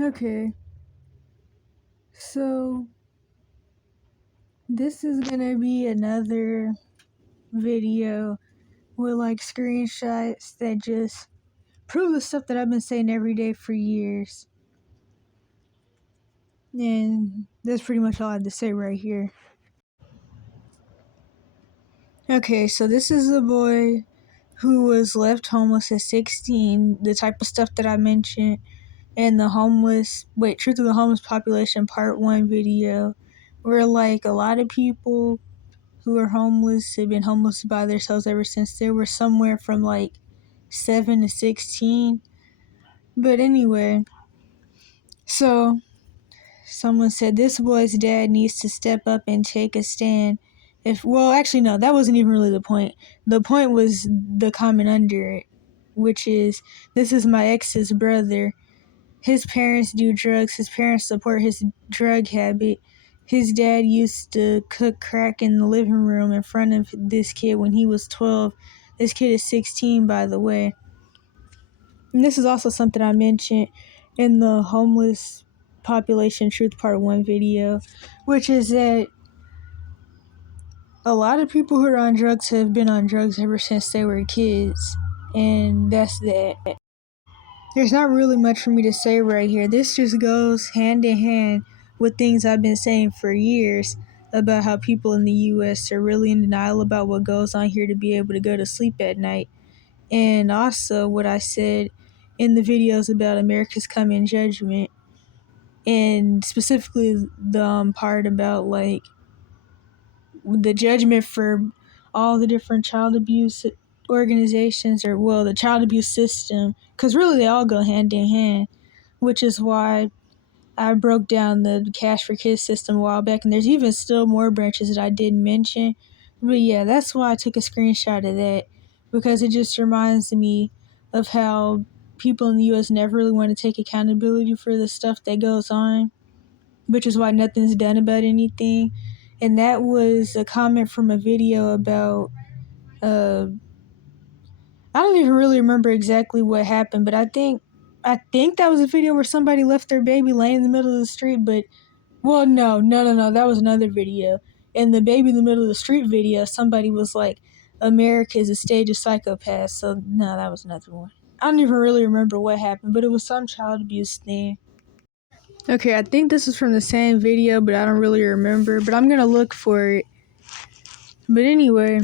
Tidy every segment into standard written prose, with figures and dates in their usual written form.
Okay, so this is gonna be another video with like screenshots that just prove the stuff that I've been saying every day for years. And that's pretty much all I have to say right here. Okay, so this is a boy who was left homeless at 16, the type of stuff that I mentioned in the Truth of the Homeless Population Part 1 video, where like a lot of people who are homeless have been homeless by themselves ever since they were somewhere from like 7 to 16. But anyway, so someone said this boy's dad needs to step up and take a stand. Actually, no, that wasn't even really the point. The point was the comment under it, which is, this is my ex's brother. His parents do drugs. His parents support his drug habit. His dad used to cook crack in the living room in front of this kid when he was 12. This kid is 16, by the way. And this is also something I mentioned in the Homeless Population Truth Part 1 video, which is that a lot of people who are on drugs have been on drugs ever since they were kids. And that's that. There's not really much for me to say right here. This just goes hand in hand with things I've been saying for years about how people in the US are really in denial about what goes on here to be able to go to sleep at night. And also what I said in the videos about America's coming judgment, and specifically the part about like the judgment for all the different child abuse organizations, or the child abuse system, because really they all go hand in hand, which is why I broke down the Cash for Kids system a while back, and there's even still more branches that I didn't mention. But yeah, that's why I took a screenshot of that, because it just reminds me of how people in the US never really want to take accountability for the stuff that goes on, which is why nothing's done about anything. And that was a comment from a video about I don't even really remember exactly what happened, but I think that was a video where somebody left their baby laying in the middle of the street. But no, that was another video. In the baby in the middle of the street video, somebody was like, America is a stage of psychopaths. So no, that was another one. I don't even really remember what happened, but it was some child abuse thing. Okay, I think this is from the same video, but I don't really remember. But I'm gonna look for it. But anyway,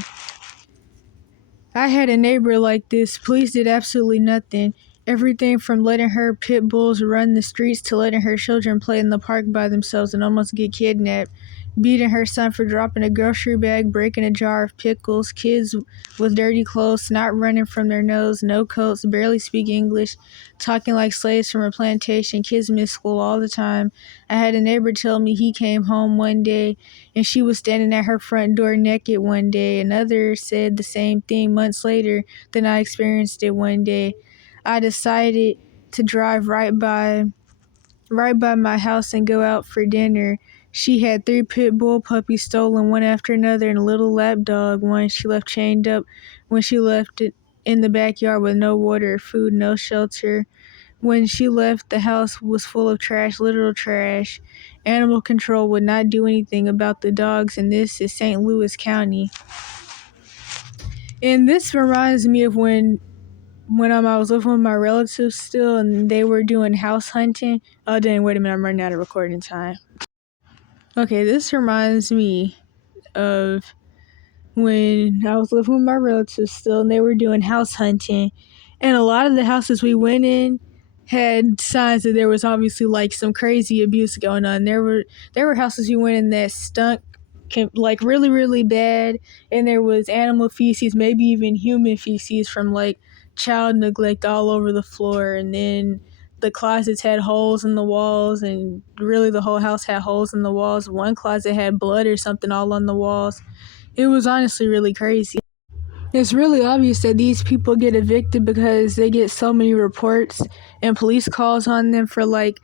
I had a neighbor like this. Police did absolutely nothing. Everything from letting her pit bulls run the streets to letting her children play in the park by themselves and almost get kidnapped. Beating her son for dropping a grocery bag, breaking a jar of pickles, kids with dirty clothes, not running from their nose, no coats, barely speak English, talking like slaves from a plantation, kids miss school all the time. I had a neighbor tell me he came home one day and she was standing at her front door naked one day. Another said the same thing months later. Then I experienced it one day. I decided to drive right by my house and go out for dinner. She had 3 pit bull puppies stolen one after another and a little lap dog, one she left chained up when she left it in the backyard with no water or food, no shelter. When she left, the house was full of trash, literal trash. Animal control would not do anything about the dogs, and this is St. Louis County. And this reminds me of when I was living with my relatives still, and they were doing house hunting. Oh dang, wait a minute, I'm running out of recording time. Okay, this reminds me of when I was living with my relatives still, and they were doing house hunting. And a lot of the houses we went in had signs that there was obviously like some crazy abuse going on. There were houses we went in that stunk like really, really bad, and there was animal feces, maybe even human feces from like child neglect all over the floor. And then the closets had holes in the walls, and really the whole house had holes in the walls. One closet had blood or something all on the walls. It was honestly really crazy. It's really obvious that these people get evicted because they get so many reports and police calls on them for like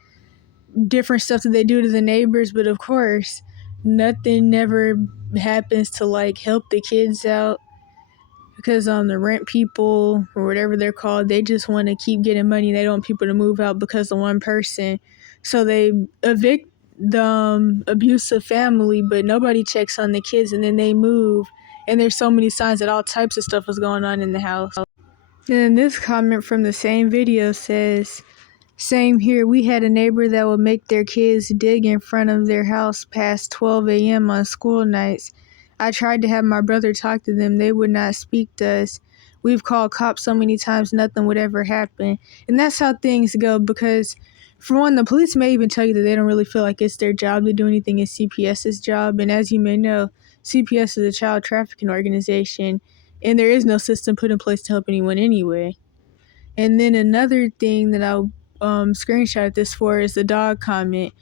different stuff that they do to the neighbors. But of course, nothing never happens to like help the kids out. because the rent people or whatever they're called, they just want to keep getting money. They don't want people to move out because of one person, so they evict the abusive family, but nobody checks on the kids, and then they move, and there's so many signs that all types of stuff is going on in the house. And this comment from the same video says, same here. We had a neighbor that would make their kids dig in front of their house past 12 a.m. on school nights. I tried to have my brother talk to them. They would not speak to us. We've called cops so many times, nothing would ever happen. And that's how things go, because for one, the police may even tell you that they don't really feel like it's their job to do anything. It's CPS's job. And as you may know, CPS is a child trafficking organization, and there is no system put in place to help anyone anyway. And then another thing that I'll screenshot this for is the dog comment.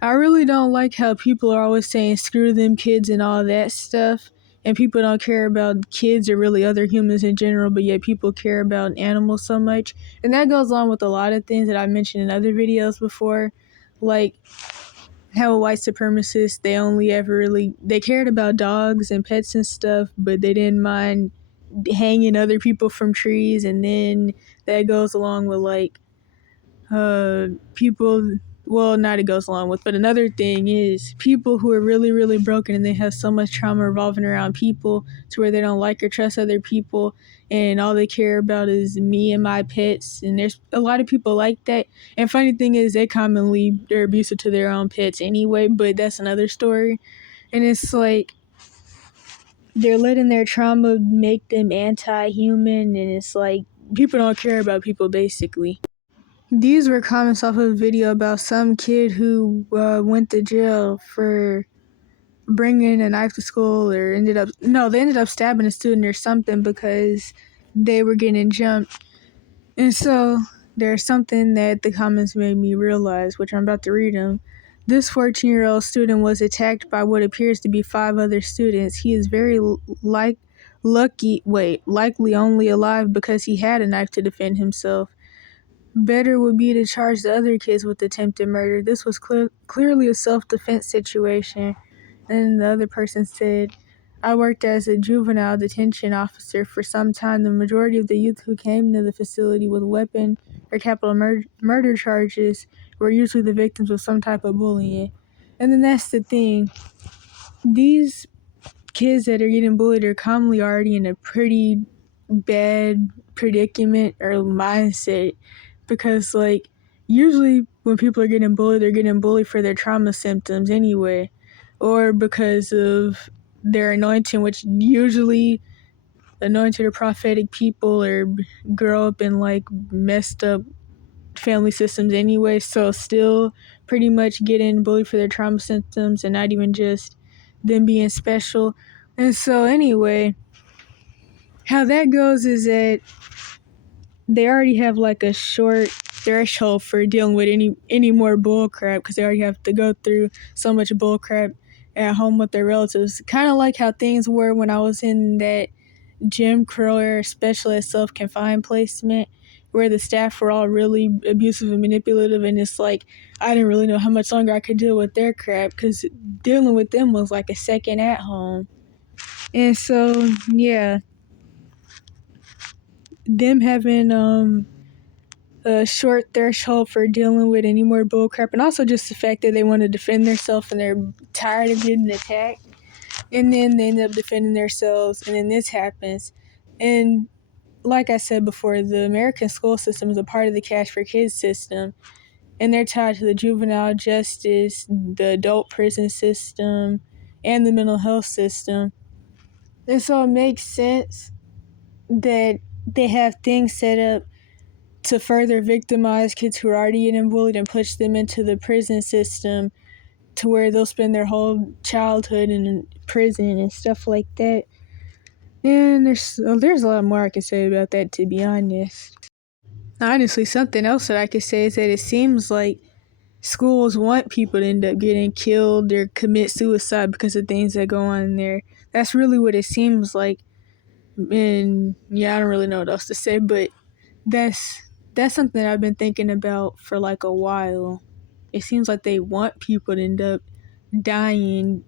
I really don't like how people are always saying screw them kids and all that stuff, and people don't care about kids or really other humans in general, but yet people care about animals so much. And that goes along with a lot of things that I mentioned in other videos before, like how white supremacists, they cared about dogs and pets and stuff, but they didn't mind hanging other people from trees. And then that goes along with like people, well, not it goes along with, but another thing is people who are really, really broken, and they have so much trauma revolving around people to where they don't like or trust other people, and all they care about is me and my pets. And there's a lot of people like that. And funny thing is, they're abusive to their own pets anyway, but that's another story. And it's like they're letting their trauma make them anti-human, and it's like people don't care about people basically. These were comments off of a video about some kid who went to jail for bringing a knife to school, or they ended up stabbing a student or something because they were getting jumped. And so there's something that the comments made me realize, which I'm about to read them. This 14-year-old student was attacked by what appears to be 5 other students. He is very likely only alive because he had a knife to defend himself. Better would be to charge the other kids with attempted murder. This was clearly a self-defense situation. And the other person said, I worked as a juvenile detention officer for some time. The majority of the youth who came to the facility with weapon or capital murder charges were usually the victims of some type of bullying. And then that's the thing. These kids that are getting bullied are commonly already in a pretty bad predicament or mindset, because like usually when people are getting bullied, they're getting bullied for their trauma symptoms anyway, or because of their anointing, which usually anointed or prophetic people or grow up in like messed up family systems anyway, so still pretty much getting bullied for their trauma symptoms and not even just them being special. And so anyway, how that goes is that they already have like a short threshold for dealing with any more bull crap, because they already have to go through so much bull crap at home with their relatives. Kind of like how things were when I was in that Jim Crow era special ed self-confined placement, where the staff were all really abusive and manipulative, and it's like I didn't really know how much longer I could deal with their crap, because dealing with them was like a second at home. And so yeah, them having a short threshold for dealing with any more bullcrap, and also just the fact that they want to defend themselves and they're tired of getting attacked, and then they end up defending themselves, and then this happens. And like I said before, the American school system is a part of the Cash for Kids system, and they're tied to the juvenile justice, the adult prison system, and the mental health system. And so it makes sense that they have things set up to further victimize kids who are already getting bullied and push them into the prison system, to where they'll spend their whole childhood in prison and stuff like that. And there's a lot more I could say about that, to be honest. Honestly, something else that I could say is that it seems like schools want people to end up getting killed or commit suicide because of things that go on in there. That's really what it seems like. And yeah, I don't really know what else to say, but that's something I've been thinking about for like a while. It seems like they want people to end up dying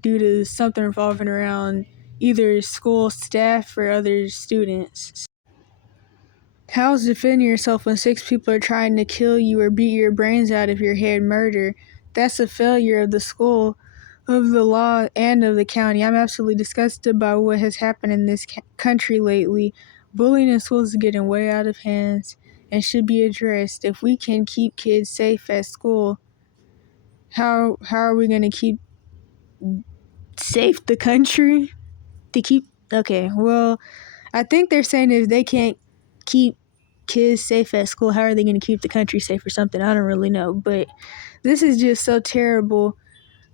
due to something revolving around either school staff or other students. How's defending yourself when 6 people are trying to kill you or beat your brains out of your head murder? That's a failure of the school, of the law, and of the county. I'm absolutely disgusted by what has happened in this country lately. Bullying in schools is getting way out of hands and should be addressed. If we can keep kids safe at school, how are we going to keep safe the country? Okay, well, I think they're saying if they can't keep kids safe at school, how are they going to keep the country safe or something? I don't really know, but this is just so terrible.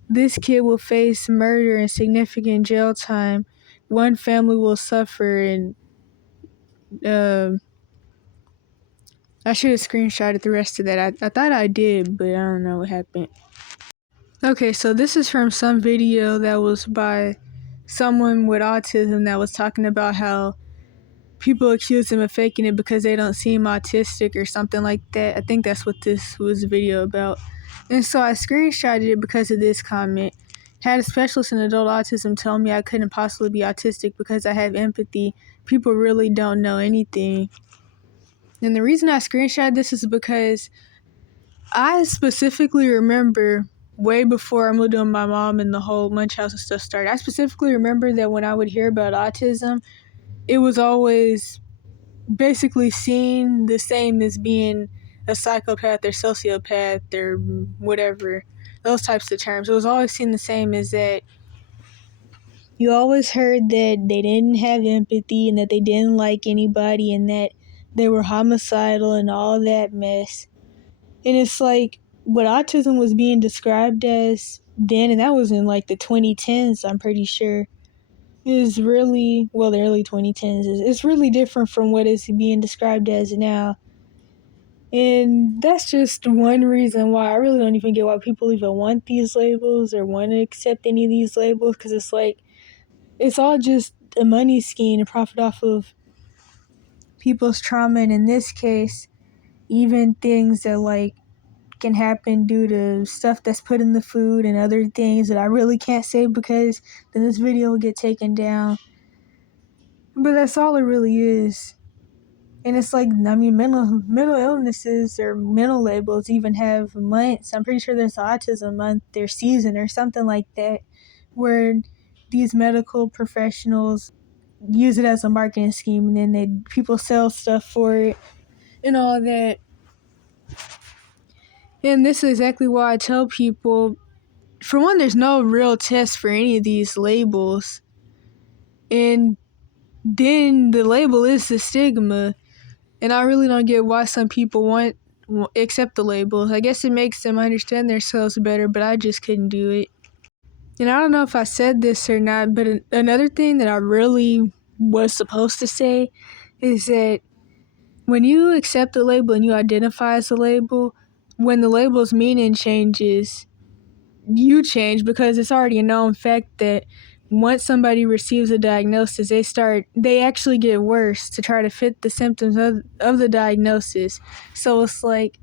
This kid will face murder and significant jail time. One family will suffer, and I should have screenshotted the rest of that. I thought I did, but I don't know what happened. Okay, so this is from some video that was by someone with autism that was talking about how people accuse him of faking it because they don't seem autistic or something like that. I think that's what this was a video about. And so I screenshotted it because of this comment. Had a specialist in adult autism tell me I couldn't possibly be autistic because I have empathy. People really don't know anything. And the reason I screenshotted this is because I specifically remember way before I moved in with my mom and the whole munchausen stuff started. I specifically remember that when I would hear about autism, it was always basically seen the same as being a psychopath or sociopath or whatever, those types of terms. It was always seen the same as that. You always heard that they didn't have empathy and that they didn't like anybody and that they were homicidal and all that mess. And it's like what autism was being described as then, and that was in like the 2010s, I'm pretty sure, is really, well, the early 2010s, it's really different from what it's being described as now. And that's just one reason why I really don't even get why people even want these labels or want to accept any of these labels, because it's like, it's all just a money scheme to profit off of people's trauma, and in this case, even things that like can happen due to stuff that's put in the food and other things that I really can't say because then this video will get taken down. But that's all it really is. And it's like, I mean, mental illnesses or mental labels even have months. I'm pretty sure there's autism month, their season or something like that, where these medical professionals use it as a marketing scheme, and then people sell stuff for it and all that. And this is exactly why I tell people, for one, there's no real test for any of these labels. And then the label is the stigma. And I really don't get why some people won't accept the labels. I guess it makes them understand themselves better, but I just couldn't do it. And I don't know if I said this or not, but another thing that I really was supposed to say is that when you accept the label and you identify as a label, when the label's meaning changes, you change, because it's already a known fact that once somebody receives a diagnosis, they actually get worse to try to fit the symptoms of the diagnosis. So it's like,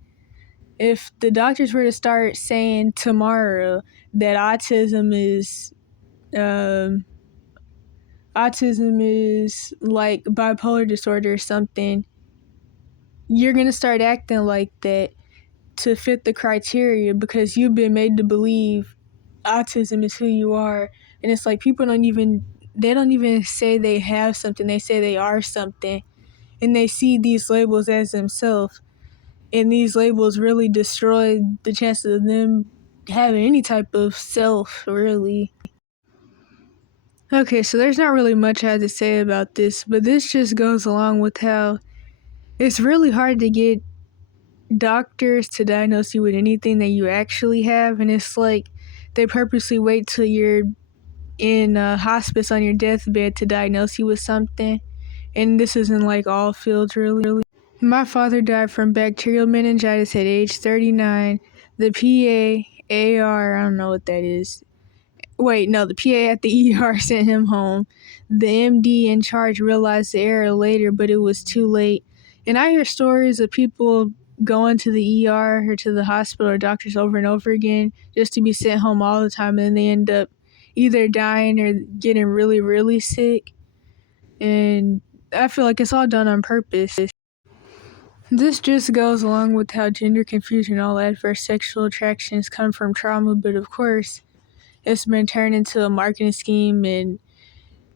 if the doctors were to start saying tomorrow that autism is like bipolar disorder or something, you're going to start acting like that to fit the criteria because you've been made to believe autism is who you are. And it's like, people don't even say they have something, they say they are something, and they see these labels as themselves, and these labels really destroy the chances of them having any type of self, really. Okay, so there's not really much I have to say about this, but this just goes along with how it's really hard to get doctors to diagnose you with anything that you actually have. And it's like they purposely wait till you're in hospice on your deathbed to diagnose you with something. And this isn't like all fields, really. My father died from bacterial meningitis at age 39. The PAR, I don't know what that is. Wait, no, the PA at the ER sent him home. The MD in charge realized the error later, but it was too late. And I hear stories of people going to the ER or to the hospital or doctors over and over again just to be sent home all the time, and then they end up either dying or getting really, really sick. And I feel like it's all done on purpose. This just goes along with how gender confusion and all adverse sexual attractions come from trauma, but of course, it's been turned into a marketing scheme and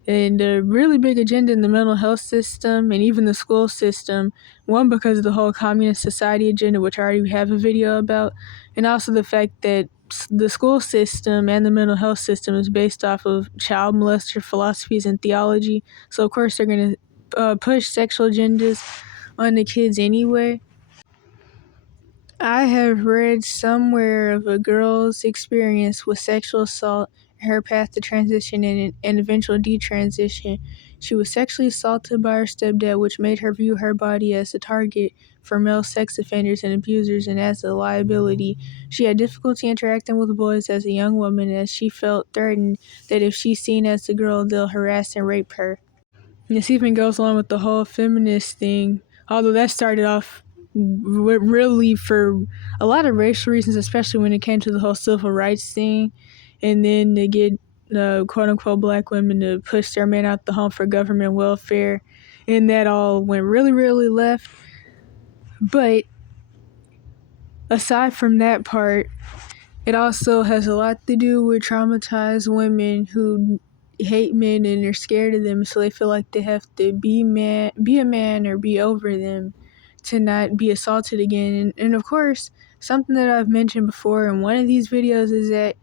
a really big agenda in the mental health system and even the school system. One, because of the whole communist society agenda, which I already have a video about, and also the fact that the school system and the mental health system is based off of child molester philosophies and theology. So of course they're going to push sexual agendas on the kids anyway. I have read somewhere of a girl's experience with sexual assault, her path to transition and eventual detransition. She was sexually assaulted by her stepdad, which made her view her body as a target for male sex offenders and abusers and as a liability. She had difficulty interacting with boys as a young woman as she felt threatened that if she's seen as a girl, they'll harass and rape her. This even goes along with the whole feminist thing, although that started off really for a lot of racial reasons, especially when it came to the whole civil rights thing, and then to get quote-unquote black women to push their men out the home for government welfare, and that all went really, really left. But aside from that part, it also has a lot to do with traumatized women who hate men and are scared of them, so they feel like they have to be a man or be over them to not be assaulted again. And of course, something that I've mentioned before in one of these videos is that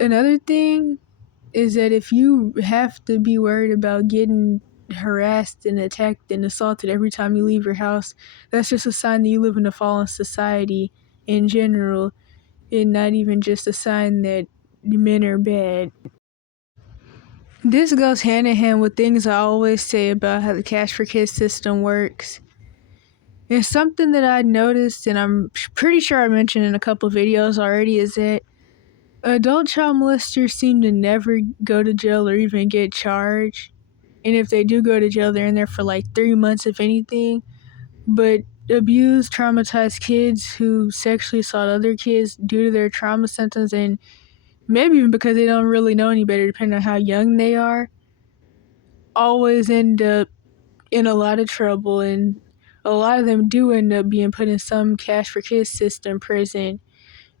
another thing is that if you have to be worried about getting harassed and attacked and assaulted every time you leave your house, that's just a sign that you live in a fallen society in general, and not even just a sign that men are bad. This goes hand in hand with things I always say about how the Cash for Kids system works. And something that I noticed, and I'm pretty sure I mentioned in a couple videos already, is that adult child molesters seem to never go to jail or even get charged. And if they do go to jail, they're in there for like 3 months, if anything. But abused, traumatized kids who sexually assault other kids due to their trauma symptoms, and maybe even because they don't really know any better, depending on how young they are, always end up in a lot of trouble. And a lot of them do end up being put in some Cash for Kids system prison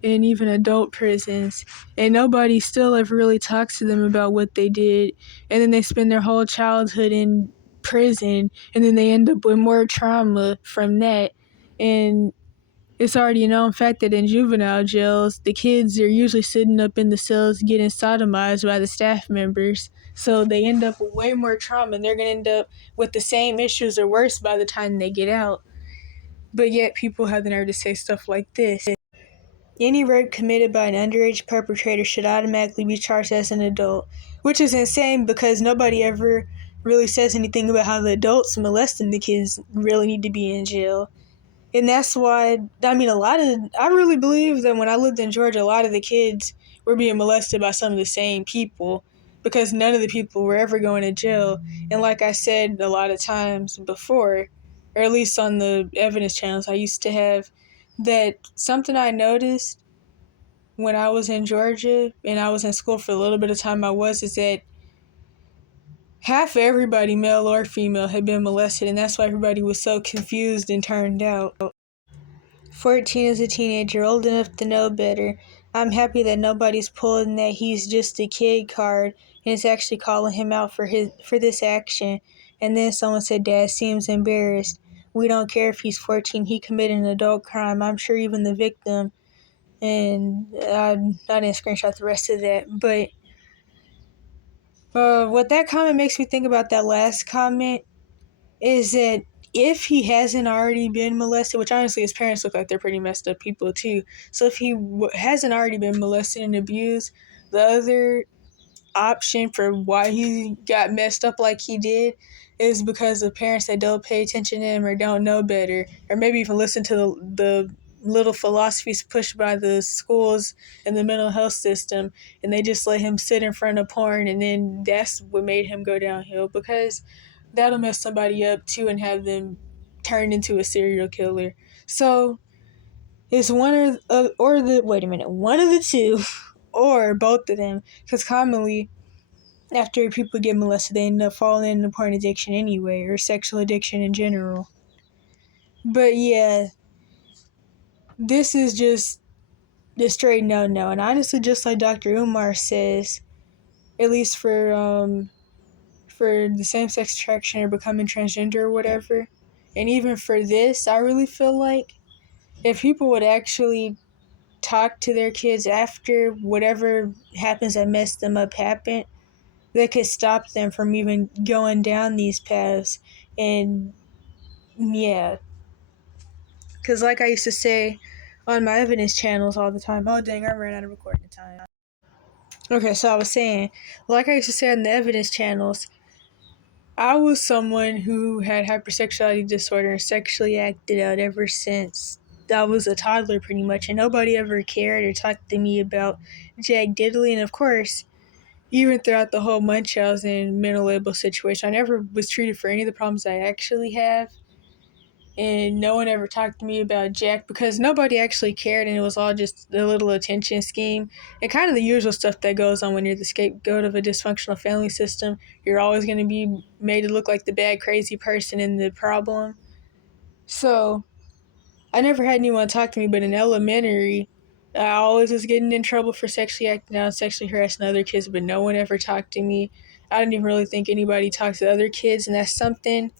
and even adult prisons, and nobody still ever really talks to them about what they did, and then they spend their whole childhood in prison, and then they end up with more trauma from that. And it's already a known fact that in juvenile jails, the kids are usually sitting up in the cells getting sodomized by the staff members, so they end up with way more trauma, and they're going to end up with the same issues or worse by the time they get out. But yet people have the nerve to say stuff like this: any rape committed by an underage perpetrator should automatically be charged as an adult, which is insane because nobody ever really says anything about how the adults molesting the kids really need to be in jail. And that's why, I mean, I really believe that when I lived in Georgia, a lot of the kids were being molested by some of the same people because none of the people were ever going to jail. And like I said a lot of times before, or at least on the evidence channels I used to have, that something I noticed when I was in Georgia and I was in school for a little bit of time is that half everybody, male or female, had been molested, and that's why everybody was so confused and turned out. 14 is a teenager, old enough to know better. I'm happy that nobody's pulling that he's just a kid card and is actually calling him out for this action. And then someone said, Dad seems embarrassed. We don't care if he's 14, he committed an adult crime. I'm sure even the victim. And I didn't screenshot the rest of that. But what that comment makes me think about that last comment is that if he hasn't already been molested, which honestly his parents look like they're pretty messed up people too, so if he hasn't already been molested and abused, the other option for why he got messed up like he did is because of parents that don't pay attention to him or don't know better, or maybe even listen to the little philosophies pushed by the schools and the mental health system, and they just let him sit in front of porn, and then that's what made him go downhill, because that'll mess somebody up too and have them turn into a serial killer. So it's one of the two. or both of them, because commonly after people get molested, they end up falling into porn addiction anyway, or sexual addiction in general. But yeah, this is just the straight no. And honestly, just like Dr. Umar says, at least for the same-sex attraction or becoming transgender or whatever, and even for this, I really feel like if people would actually talk to their kids after whatever happens that messed them up happened, that could stop them from even going down these paths. And yeah, because like I used to say on my evidence channels all the time, oh dang, I ran out of recording time. Okay, so I was saying, like I used to say on the evidence channels, I was someone who had hypersexuality disorder and sexually acted out ever since I was a toddler pretty much, and nobody ever cared or talked to me about Jack Diddley. And of course, even throughout the whole Munchausen mental label situation, I never was treated for any of the problems I actually have. And no one ever talked to me about Jack because nobody actually cared, and it was all just a little attention scheme and kind of the usual stuff that goes on when you're the scapegoat of a dysfunctional family system. You're always going to be made to look like the bad, crazy person in the problem. So I never had anyone talk to me, but in elementary, I always was getting in trouble for sexually acting out and sexually harassing other kids, but no one ever talked to me. I didn't even really think anybody talked to other kids, and that's something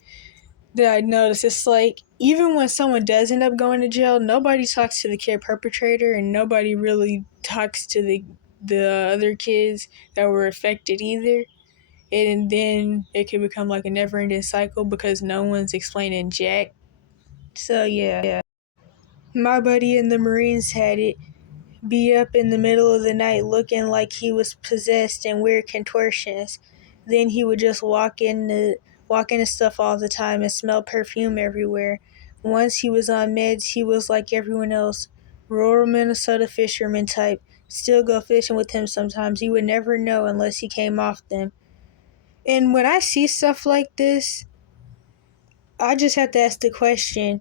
that I noticed. It's like, even when someone does end up going to jail, nobody talks to the kid perpetrator, and nobody really talks to the other kids that were affected either. And then it can become like a never-ending cycle because no one's explaining jack. So yeah. My buddy in the Marines had it. Be up in the middle of the night looking like he was possessed and weird contortions. Then he would just walk into stuff all the time and smell perfume everywhere. Once he was on meds, he was like everyone else, rural Minnesota fisherman type. Still go fishing with him sometimes. You would never know unless he came off them. And when I see stuff like this, I just have to ask the question,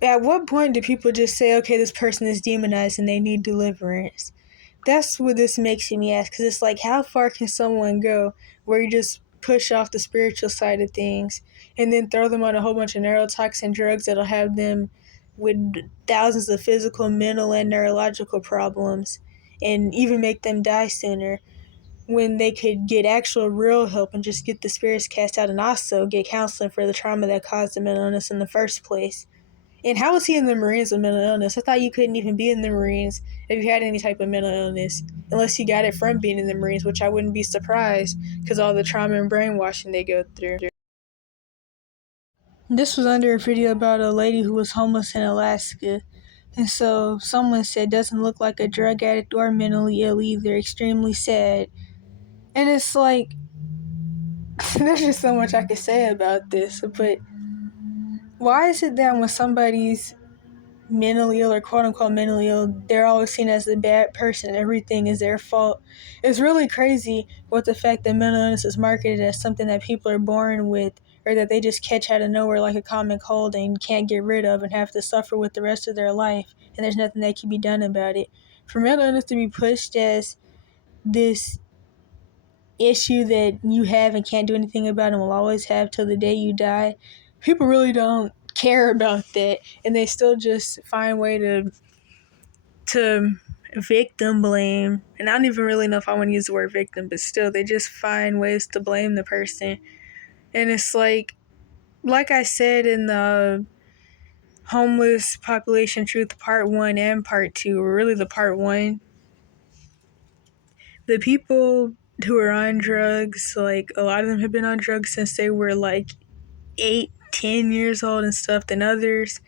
at what point do people just say, okay, this person is demonized and they need deliverance? That's what this makes me ask, because it's like, how far can someone go where you just push off the spiritual side of things and then throw them on a whole bunch of neurotoxin drugs that'll have them with thousands of physical, mental, and neurological problems and even make them die sooner, when they could get actual real help and just get the spirits cast out and also get counseling for the trauma that caused the mental illness in the first place. And how was he in the Marines with mental illness? I thought you couldn't even be in the Marines if you had any type of mental illness, unless you got it from being in the Marines, which I wouldn't be surprised because all the trauma and brainwashing they go through. This was under a video about a lady who was homeless in Alaska. And so someone said, doesn't look like a drug addict or mentally ill either, extremely sad. And it's like, there's just so much I could say about this, but why is it that when somebody's mentally ill or quote-unquote mentally ill, they're always seen as the bad person, everything is their fault? It's really crazy with the fact that mental illness is marketed as something that people are born with, or that they just catch out of nowhere like a common cold and can't get rid of and have to suffer with the rest of their life, and there's nothing that can be done about it. For mental illness to be pushed as this issue that you have and can't do anything about and will always have till the day you die, people really don't care about that, and they still just find a way to victim blame. And I don't even really know if I want to use the word victim, but still they just find ways to blame the person. And it's like I said in the homeless population truth part 1 and part 2, or really the part 1, the people who are on drugs, like a lot of them have been on drugs since they were like 8-10 years old and stuff. Then others,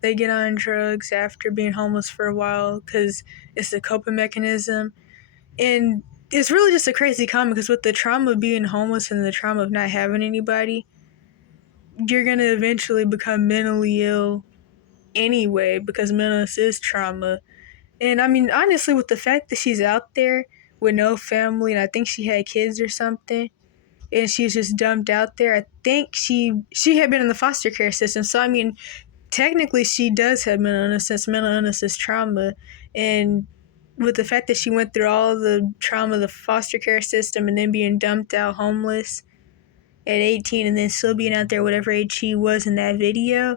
they get on drugs after being homeless for a while because it's a coping mechanism. And it's really just a crazy comment, because with the trauma of being homeless and the trauma of not having anybody, you're going to eventually become mentally ill anyway, because mental illness is trauma. And I mean, honestly, with the fact that she's out there with no family, and I think she had kids or something, and she's just dumped out there, I think she had been in the foster care system. So, I mean, technically she does have mental illness, since mental illness is trauma. And with the fact that she went through all the trauma of the foster care system and then being dumped out homeless at 18 and then still being out there whatever age she was in that video,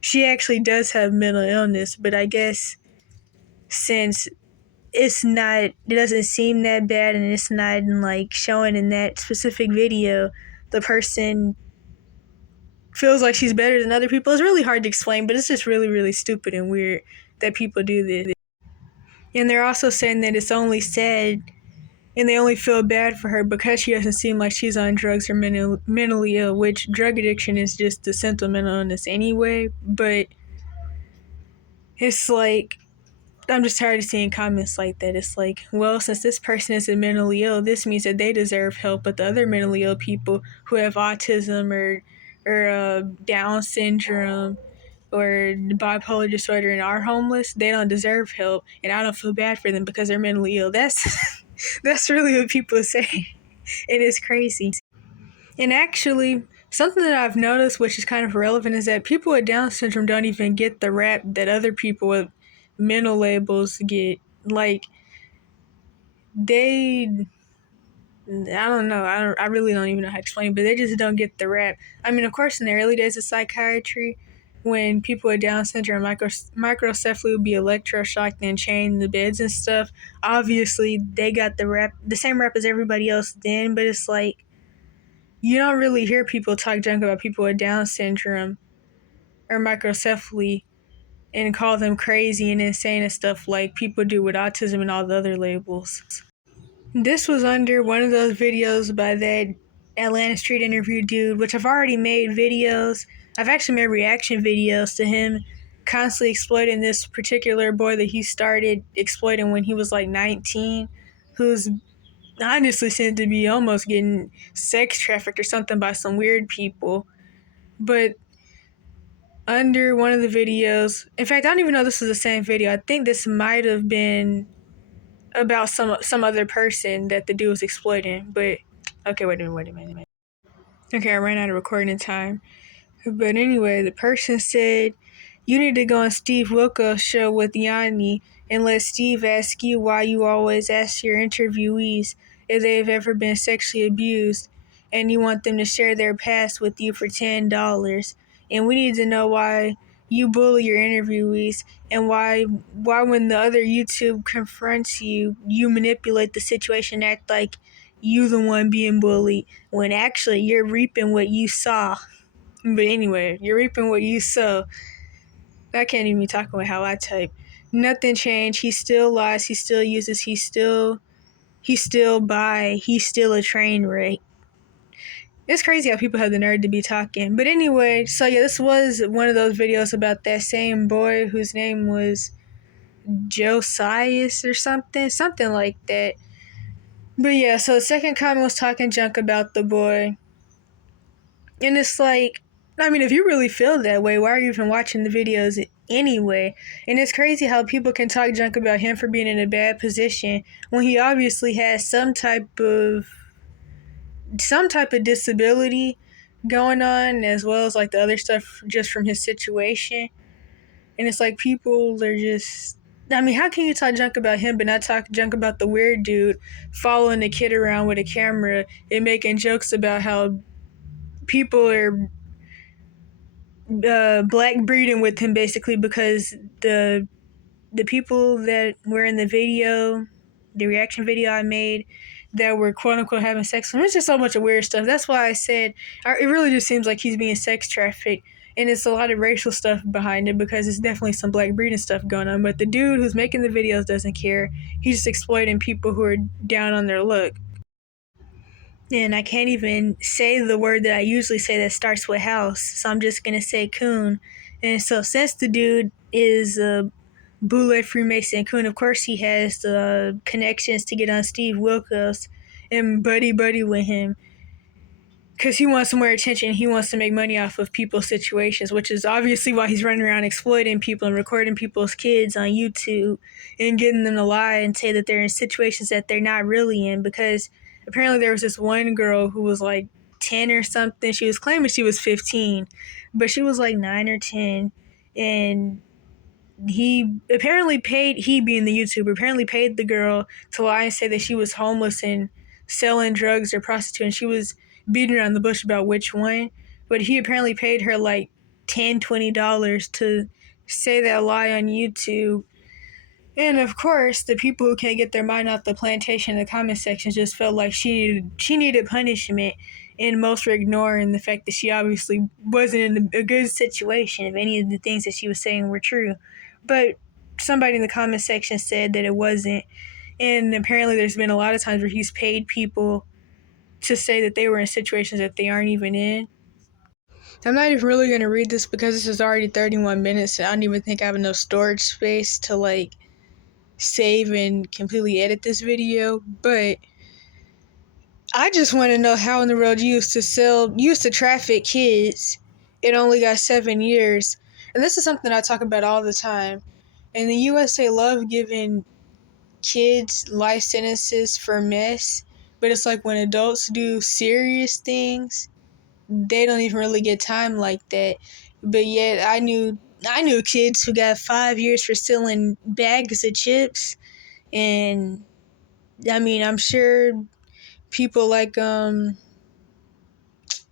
she actually does have mental illness. But I guess since it doesn't seem that bad and it's not like showing in that specific video, the person feels like she's better than other people. It's really hard to explain, but it's just really, really stupid and weird that people do this. And they're also saying that it's only sad and they only feel bad for her because she doesn't seem like she's on drugs or mentally ill, which drug addiction is just a sentimental illness anyway. But it's like, I'm just tired of seeing comments like that. It's like, well, since this person isn't mentally ill, this means that they deserve help, but the other mentally ill people who have autism or Down syndrome or bipolar disorder and are homeless, they don't deserve help, and I don't feel bad for them because they're mentally ill. That's that's really what people say, and it's crazy. And actually, something that I've noticed, which is kind of relevant, is that people with Down syndrome don't even get the rap that other people with mental labels get. Like, they, I don't know, I really don't even know how to explain it, but they just don't get the rap. I mean, of course, in the early days of psychiatry, when people with Down syndrome, microcephaly would be electroshocked and chained in the beds and stuff, obviously they got the same rap as everybody else then, but it's like, you don't really hear people talk junk about people with Down syndrome or microcephaly and call them crazy and insane and stuff like people do with autism and all the other labels. This was under one of those videos by that Atlanta Street Interview dude, which I've already made videos. I've actually made reaction videos to him constantly exploiting this particular boy that he started exploiting when he was like 19, who's honestly seemed to be almost getting sex trafficked or something by some weird people. But under one of the videos, in fact, I don't even know if this is the same video. I think this might have been about some other person that the dude was exploiting. But okay, wait a minute. Okay, I ran out of recording time. But anyway, the person said, you need to go on Steve Wilkos' show with Yanni and let Steve ask you why you always ask your interviewees if they've ever been sexually abused and you want them to share their past with you for $10. And we need to know why you bully your interviewees and why when the other YouTube confronts you, you manipulate the situation, act like you the one being bullied when actually you're reaping what you saw. But anyway, you're reaping what you sow. I can't even talk about how I type. Nothing changed. He still lies. He still uses. He's still bi. He's still a train wreck. It's crazy how people have the nerve to be talking. But anyway, so yeah, this was one of those videos about that same boy whose name was Josias or something like that. But yeah, so the second comment was talking junk about the boy. And it's like, I mean, if you really feel that way, why are you even watching the videos anyway? And it's crazy how people can talk junk about him for being in a bad position when he obviously has some type of disability going on, as well as like the other stuff just from his situation. And it's like people are just, I mean, how can you talk junk about him but not talk junk about the weird dude following the kid around with a camera and making jokes about how people are black breeding with him basically because the people that were in the video, the reaction video I made, that were quote unquote having sex with him, it's just so much of weird stuff. That's why I said it really just seems like he's being sex trafficked, and it's a lot of racial stuff behind it because it's definitely some black breeding stuff going on. But the dude who's making the videos doesn't care. He's just exploiting people who are down on their luck. And I can't even say the word that I usually say that starts with house, so I'm just going to say coon. And so since the dude is a bootleg Freemason coon, of course he has the connections to get on Steve Wilkos and buddy with him. Because he wants more attention. He wants to make money off of people's situations, which is obviously why he's running around exploiting people and recording people's kids on YouTube and getting them to lie and say that they're in situations that they're not really in. Because apparently there was this one girl who was like 10 or something. She was claiming she was 15, but she was like 9 or 10. And he apparently paid, he being the YouTuber, apparently paid the girl to lie and say that she was homeless and selling drugs or prostituting. She was beating around the bush about which one, but he apparently paid her like $10-$20 to say that lie on YouTube. And of course, the people who can't get their mind off the plantation in the comment section just felt like she needed punishment, and most were ignoring the fact that she obviously wasn't in a good situation if any of the things that she was saying were true. But somebody in the comment section said that it wasn't, and apparently there's been a lot of times where he's paid people to say that they were in situations that they aren't even in. I'm not even really going to read this because this is already 31 minutes and I don't even think I have enough storage space to like save and completely edit this video, but I just want to know how in the world you used to traffic kids. It only got 7 years. And this is something I talk about all the time. In the US, they love giving kids life sentences for mess, but it's like when adults do serious things, they don't even really get time like that. But yet I knew kids who got 5 years for stealing bags of chips. And I mean, I'm sure people like I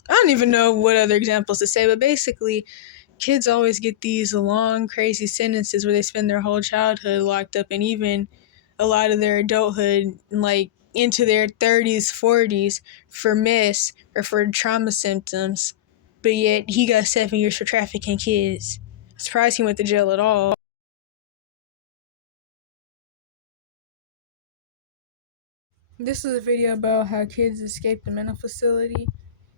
don't even know what other examples to say, but basically kids always get these long crazy sentences where they spend their whole childhood locked up and even a lot of their adulthood, like into their 30s, 40s, for mess or for trauma symptoms. But yet he got 7 years for trafficking kids. I'm surprised he went to jail at all. This is a video about how kids escape the mental facility.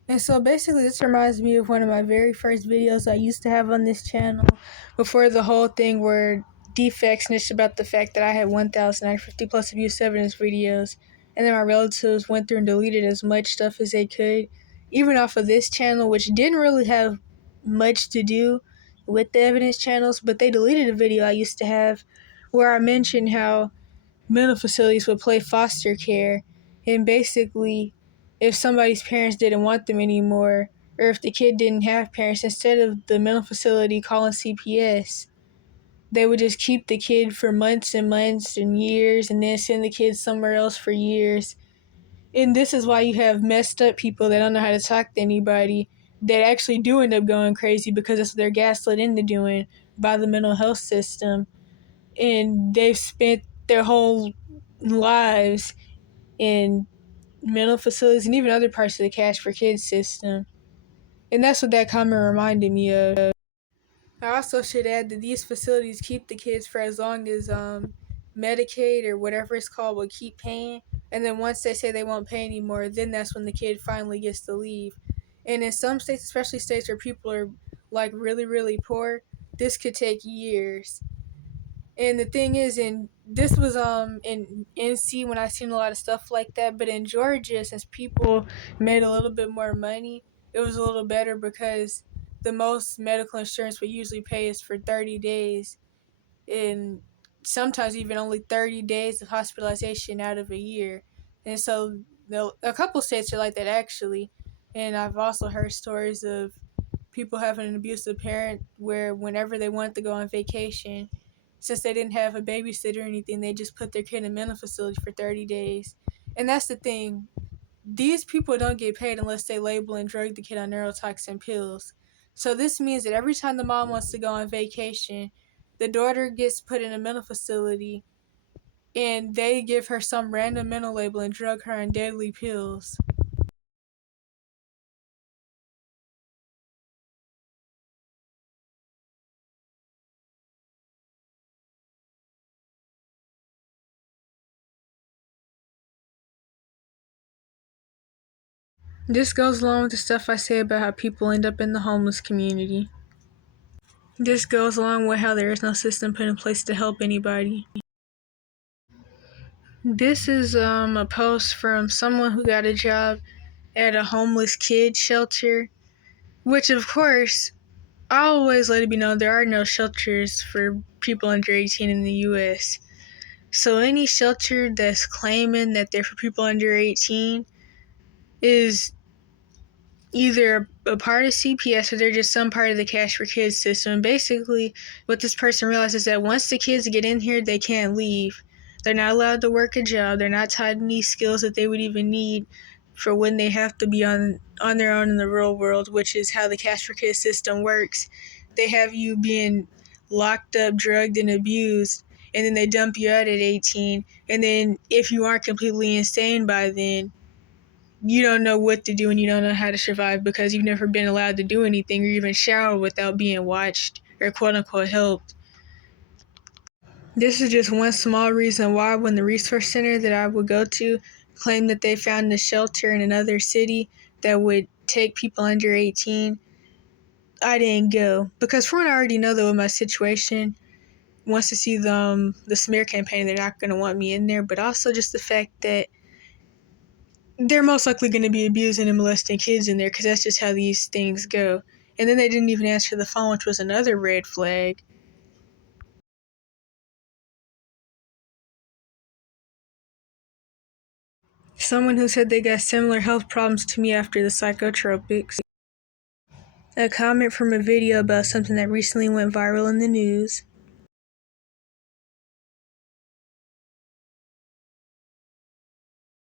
And so basically this reminds me of one of my very first videos I used to have on this channel before the whole thing where defects snitched about the fact that I had 1,950 plus abuse evidence videos, and then my relatives went through and deleted as much stuff as they could, even off of this channel, which didn't really have much to do with the evidence channels, but they deleted a video I used to have where I mentioned how mental facilities would play foster care, and basically if somebody's parents didn't want them anymore, or if the kid didn't have parents, instead of the mental facility calling CPS, they would just keep the kid for months and months and years and then send the kid somewhere else for years. And this is why you have messed up people that don't know how to talk to anybody that actually do end up going crazy because that's what they're gaslit into doing by the mental health system. And they've spent their whole lives in mental facilities and even other parts of the Cash for Kids system. And that's what that comment reminded me of. I also should add that these facilities keep the kids for as long as Medicaid or whatever it's called will keep paying. And then once they say they won't pay anymore, then that's when the kid finally gets to leave. And in some states, especially states where people are like really, really poor, this could take years. And the thing is, and this was in NC when I seen a lot of stuff like that, but in Georgia, since people made a little bit more money, it was a little better because the most medical insurance we usually pay is for 30 days, and sometimes even only 30 days of hospitalization out of a year. And so a couple states are like that actually, and I've also heard stories of people having an abusive parent where whenever they wanted to go on vacation, since they didn't have a babysitter or anything, they just put their kid in a mental facility for 30 days. And that's the thing. These people don't get paid unless they label and drug the kid on neurotoxin pills. So this means that every time the mom wants to go on vacation, the daughter gets put in a mental facility and they give her some random mental label and drug her on deadly pills. This goes along with the stuff I say about how people end up in the homeless community. This goes along with how there is no system put in place to help anybody. This is a post from someone who got a job at a homeless kid shelter, which of course, I always let it be known there are no shelters for people under 18 in the US. So any shelter that's claiming that they're for people under 18 is either a part of CPS or they're just some part of the Cash for Kids system. And basically, what this person realizes is that once the kids get in here, they can't leave. They're not allowed to work a job. They're not taught any skills that they would even need for when they have to be on their own in the real world, which is how the Cash for Kids system works. They have you being locked up, drugged, and abused, and then they dump you out at 18. And then if you aren't completely insane by then, you don't know what to do and you don't know how to survive because you've never been allowed to do anything or even shower without being watched or quote-unquote helped. This is just one small reason why when the resource center that I would go to claimed that they found a shelter in another city that would take people under 18, I didn't go. Because for one, I already know that with my situation, once to see the smear campaign, they're not going to want me in there, but also just the fact that they're most likely going to be abusing and molesting kids in there because that's just how these things go. And then they didn't even answer the phone, which was another red flag. Someone who said they got similar health problems to me after the psychotropics. A comment from a video about something that recently went viral in the news.